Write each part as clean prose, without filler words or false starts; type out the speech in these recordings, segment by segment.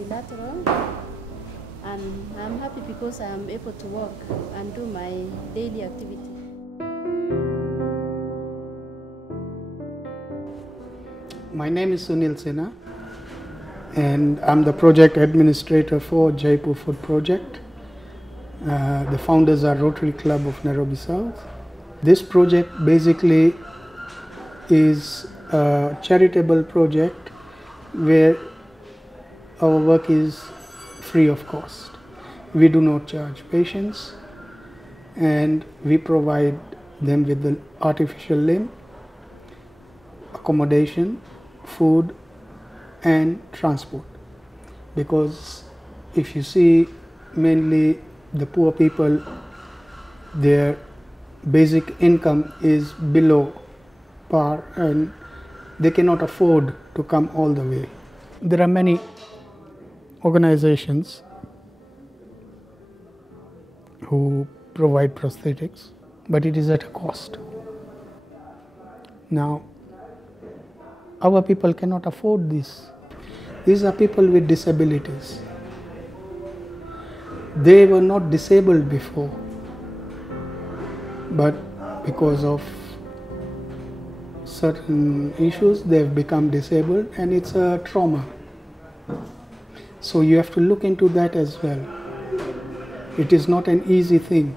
bilateral, and I'm happy because I am able to work and do my daily activity. My name is Sunil Sinha, and I'm the project administrator for Jaipur Food Project. The founders are Rotary Club of Nairobi South. This project basically is a charitable project where our work is free of cost. We do not charge patients, and we provide them with the artificial limb, accommodation, food and transport. Because if you see, mainly the poor people, their basic income is below par and they cannot afford to come all the way. There are many organizations who provide prosthetics, but it is at a cost. Now, our people cannot afford this. These are people with disabilities. They were not disabled before, but because of certain issues, they have become disabled, and it's a trauma. So you have to look into that as well. It is not an easy thing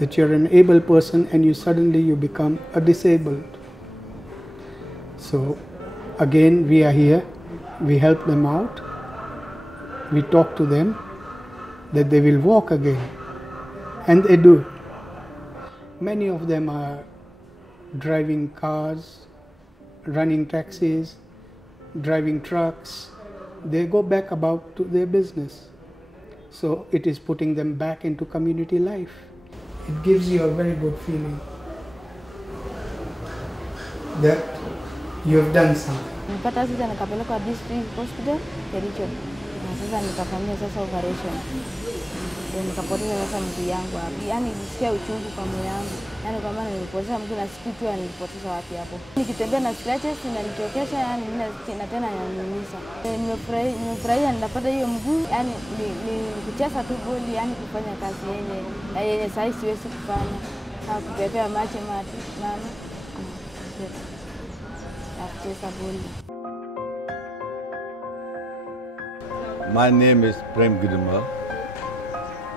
that you're an able person and you become a disabled. So again, we are here, we help them out, we talk to them that they will walk again, and they do. Many of them are driving cars, running taxis, driving trucks. They go back about to their business. So it is putting them back into community life. It gives you a very good feeling that you have done something. Nilipata sasa nikapelekwa district hospital Kericho. Na sasa nikafanyia sasa operation. Ndio nikapoteza sasa mguu yangu hapo. Yaani nilisikia uchungu kwa moyo wangu. Yaani kwa maana nilipoteza mguu na siku tu nilipoteza wapi hapo. Nikitembea na scratches inanichokesha, yaani mimi na tena inaniumiza. Nimefurahia ninapata hiyo mguu, yaani ni kucheza tu boli, yaani kufanya kazi yenye sasa siwezi kufanya. Na kupepea maji mama. My name is Prem Gidima.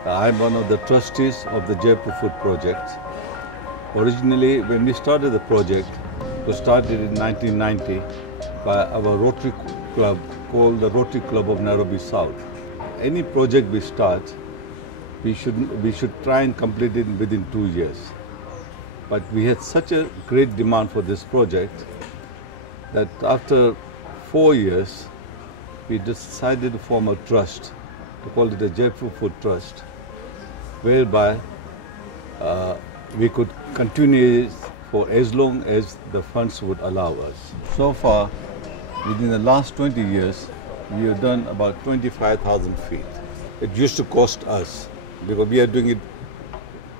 I'm one of the trustees of the Jaipur Food Project. Originally, when we started the project, it was started in 1990 by our Rotary Club called the Rotary Club of Nairobi South. Any project we start, we should try and complete it within 2 years. But we had such a great demand for this project that after 4 years, we decided to form a trust, to call it the Jaipur Food Trust, whereby we could continue for as long as the funds would allow us. So far, within the last 20 years, we have done about 25,000 feet. It used to cost us, because we are doing it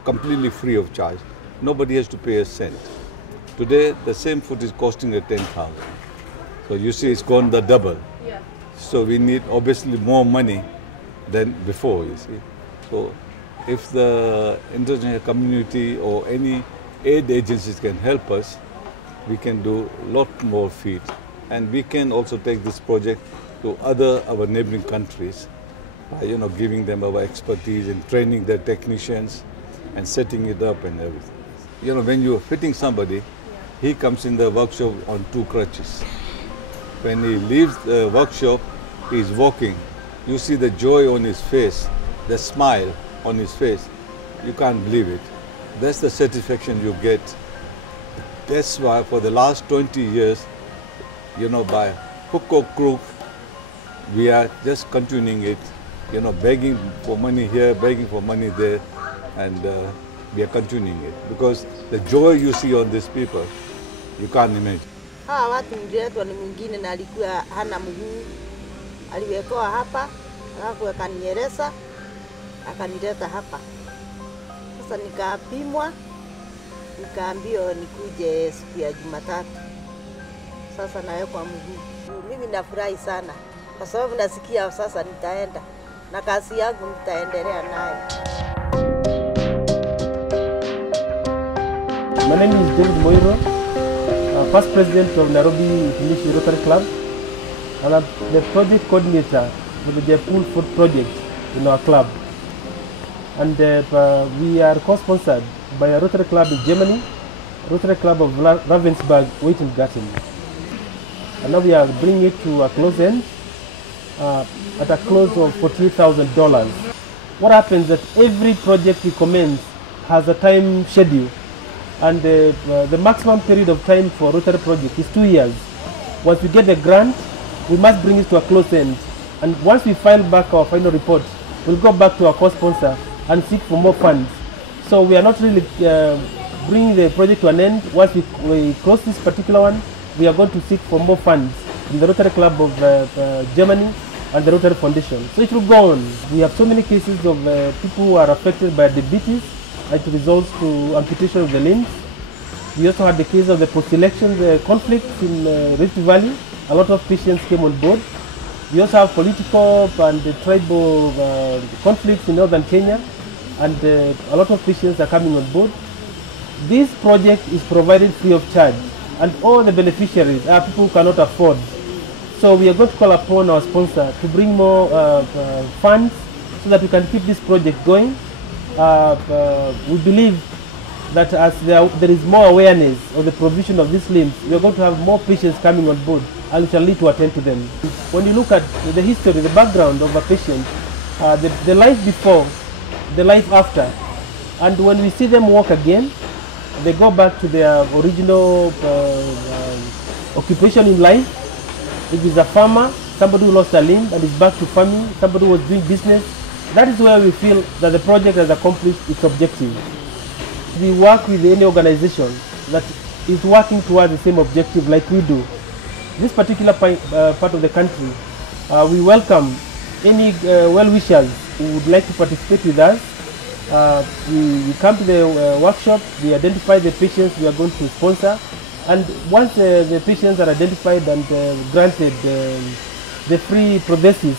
completely free of charge. Nobody has to pay a cent. Today, the same foot is costing at 10,000. So you see, it's gone the double. Yeah. So we need obviously more money than before, you see. So if the international community or any aid agencies can help us, we can do a lot more feet. And we can also take this project to our neighboring countries by, giving them our expertise in training their technicians and setting it up and everything. When you're fitting somebody, he comes in the workshop on 2 crutches. When he leaves the workshop, he's walking. You see the joy on his face, the smile on his face. You can't believe it. That's the satisfaction you get. That's why for the last 20 years, by hook or crook, we are just continuing it, begging for money here, begging for money there, and we are continuing it. Because the joy you see on these people, you can't imagine. Hawa watu mjiletwa ni mwingine na alikuwa hana mguu, aliwekewa hapa, alafu akaniereza, akanileta hapa. Sasa nikapimwa, nikaambiwa nikuje siku ya Jumatatu. Sasa nawekwa mguu. Mimi nafurahi sana. kwa sababu nasikia sasa nitaenda na kazi yangu nitaendelea nayo. My name is David Moiro, first president of Nairobi Utumishi Rotary Club, and I'm the project coordinator for the Jaipur food project in our club. And we are co-sponsored by a Rotary Club in Germany, Rotary Club of Ravensburg-Weingarten. And now we are bringing it to a close end at a close of $48,000. What happens is that every project we commence has a time schedule, and the maximum period of time for Rotary project is 2 years. Once we get the grant, we must bring it to a close end. And once we file back our final report, we'll go back to our co-sponsor and seek for more funds. So we are not really bringing the project to an end. Once we close this particular one, we are going to seek for more funds in the Rotary Club of Germany and the Rotary Foundation. So it will go on. We have so many cases of people who are affected by diabetes, and it results to amputation of the limbs. We also had the case of the post-election conflicts in Rift Valley. A lot of patients came on board. We also have political and tribal conflicts in northern Kenya, and a lot of patients are coming on board. This project is provided free of charge, and all the beneficiaries are people who cannot afford. So we are going to call upon our sponsor to bring more funds so that we can keep this project going. We believe that as there is more awareness of the provision of these limbs, we are going to have more patients coming on board, and we shall need to attend to them. When you look at the history, the background of a patient, the life before, the life after, and when we see them walk again, they go back to their original occupation in life. If it's a farmer, somebody who lost a limb and is back to farming, somebody who was doing business, that is where we feel that the project has accomplished its objective. We work with any organization that is working towards the same objective like we do. This particular part of the country, we welcome any well-wishers who would like to participate with us. We come to the workshop, we identify the patients we are going to sponsor, and once the patients are identified and granted the free prosthesis,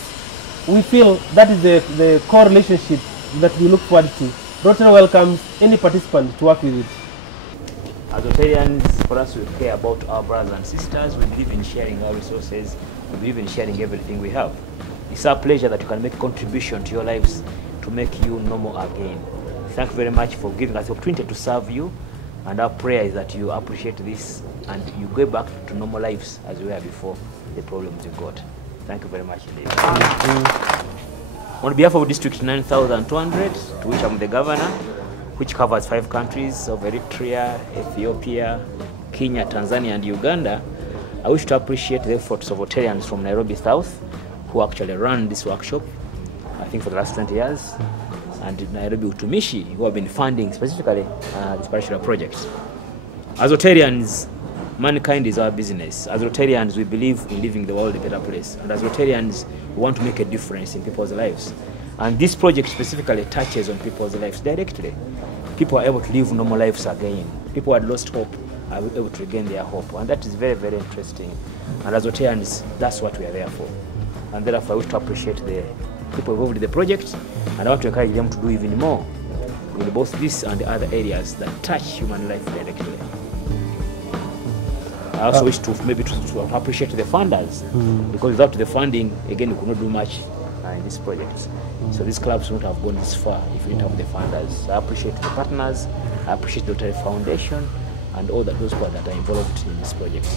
we feel that is the core relationship that we look forward to. Rotary welcomes any participant to work with it. As Rotarians, for us, we care about our brothers and sisters. We believe in sharing our resources. We believe in sharing everything we have. It's our pleasure that you can make a contribution to your lives to make you normal again. Thank you very much for giving us the opportunity to serve you. And our prayer is that you appreciate this and you go back to normal lives as we were before the problems you got. Thank you very much indeed. On behalf of District 9200, to which I'm the governor, which covers 5 countries of Eritrea, Ethiopia, Kenya, Tanzania, and Uganda, I wish to appreciate the efforts of Rotarians from Nairobi South, who actually run this workshop, I think for the last 20 years, and Nairobi Utumishi, who have been funding specifically this particular project. As Rotarians, mankind is our business. As Rotarians, we believe in leaving the world a better place. And as Rotarians, we want to make a difference in people's lives. And this project specifically touches on people's lives directly. People are able to live normal lives again. People who had lost hope are able to regain their hope. And that is very, very interesting. And as Rotarians, that's what we are there for. And therefore, I wish to appreciate the people involved in the project, and I want to encourage them to do even more in both this and the other areas that touch human life directly. I also wish to maybe to appreciate the funders, because without the funding, again, we could not do much in this project. So these clubs would not have gone this far if we didn't have the funders. So I appreciate the partners, I appreciate the Rotary Foundation, and all those people that are involved in this project.